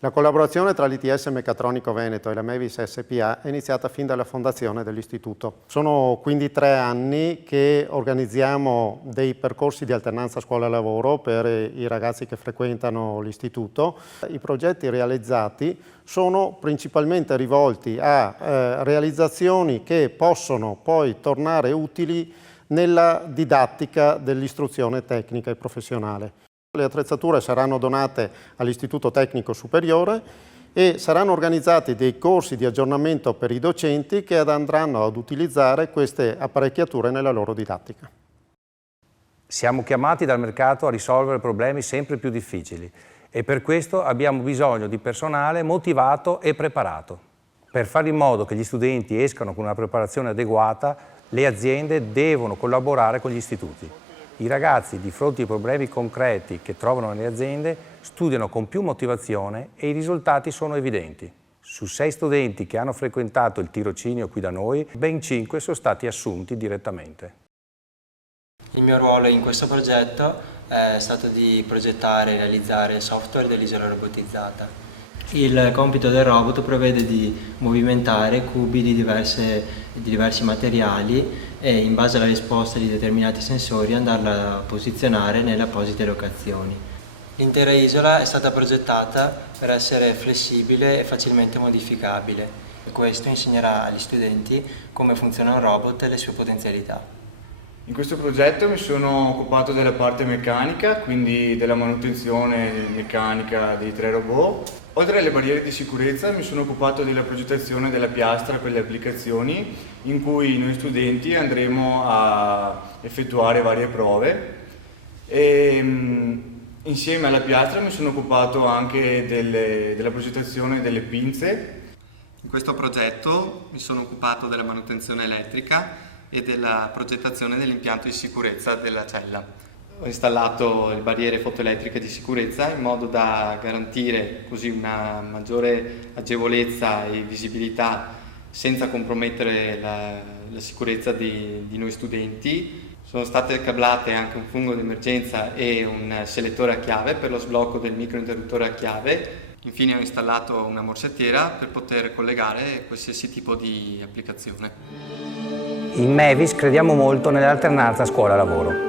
La collaborazione tra l'ITS Meccatronico Veneto e la Mevis SPA è iniziata fin dalla fondazione dell'istituto. Sono quindi 3 anni che organizziamo dei percorsi di alternanza scuola-lavoro per i ragazzi che frequentano l'istituto. I progetti realizzati sono principalmente rivolti a realizzazioni che possono poi tornare utili nella didattica dell'istruzione tecnica e professionale. Le attrezzature saranno donate all'Istituto Tecnico Superiore e saranno organizzati dei corsi di aggiornamento per i docenti che andranno ad utilizzare queste apparecchiature nella loro didattica. Siamo chiamati dal mercato a risolvere problemi sempre più difficili e per questo abbiamo bisogno di personale motivato e preparato. Per fare in modo che gli studenti escano con una preparazione adeguata, le aziende devono collaborare con gli istituti. I ragazzi, di fronte ai problemi concreti che trovano nelle aziende, studiano con più motivazione e i risultati sono evidenti. Su 6 studenti che hanno frequentato il tirocinio qui da noi, ben 5 sono stati assunti direttamente. Il mio ruolo in questo progetto è stato di progettare e realizzare il software dell'isola robotizzata. Il compito del robot prevede di movimentare cubi di diversi materiali e in base alla risposta di determinati sensori andarla a posizionare nelle apposite locazioni. L'intera isola è stata progettata per essere flessibile e facilmente modificabile. Questo insegnerà agli studenti come funziona un robot e le sue potenzialità. In questo progetto mi sono occupato della parte meccanica, quindi della manutenzione meccanica dei 3 robot. Oltre alle barriere di sicurezza mi sono occupato della progettazione della piastra per le applicazioni in cui noi studenti andremo a effettuare varie prove e insieme alla piastra mi sono occupato anche della progettazione delle pinze. In questo progetto mi sono occupato della manutenzione elettrica e della progettazione dell'impianto di sicurezza della cella. Ho installato le barriere fotoelettriche di sicurezza in modo da garantire così una maggiore agevolezza e visibilità senza compromettere la sicurezza di noi studenti. Sono state cablate anche un fungo d'emergenza e un selettore a chiave per lo sblocco del microinterruttore a chiave. Infine ho installato una morsettiera per poter collegare qualsiasi tipo di applicazione. In Mevis crediamo molto nell'alternanza scuola-lavoro.